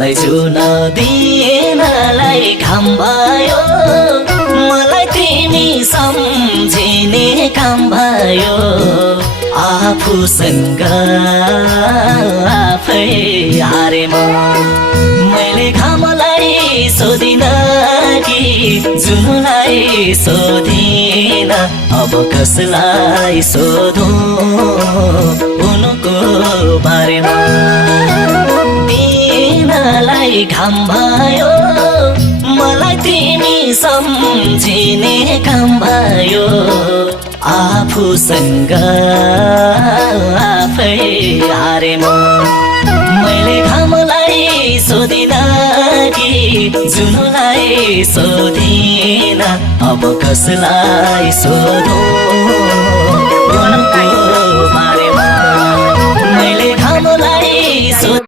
आफलाई जुन दिनलाई घाम भयो मलाई तिमी सम्झिने काम भयो आफूसँग आफै हारे मैले घामलाई सोधिन कि जुनलाई सोधिन अब कसलाई सोधौं उनको बारेमा दिनलाई घाम भयो मलाई तिमी सम्झिने काम भयो आफूसँग आफै हारे मैले घामलाई सोधिन कि जुनलाई सोधिन अब कसलाई सोधौं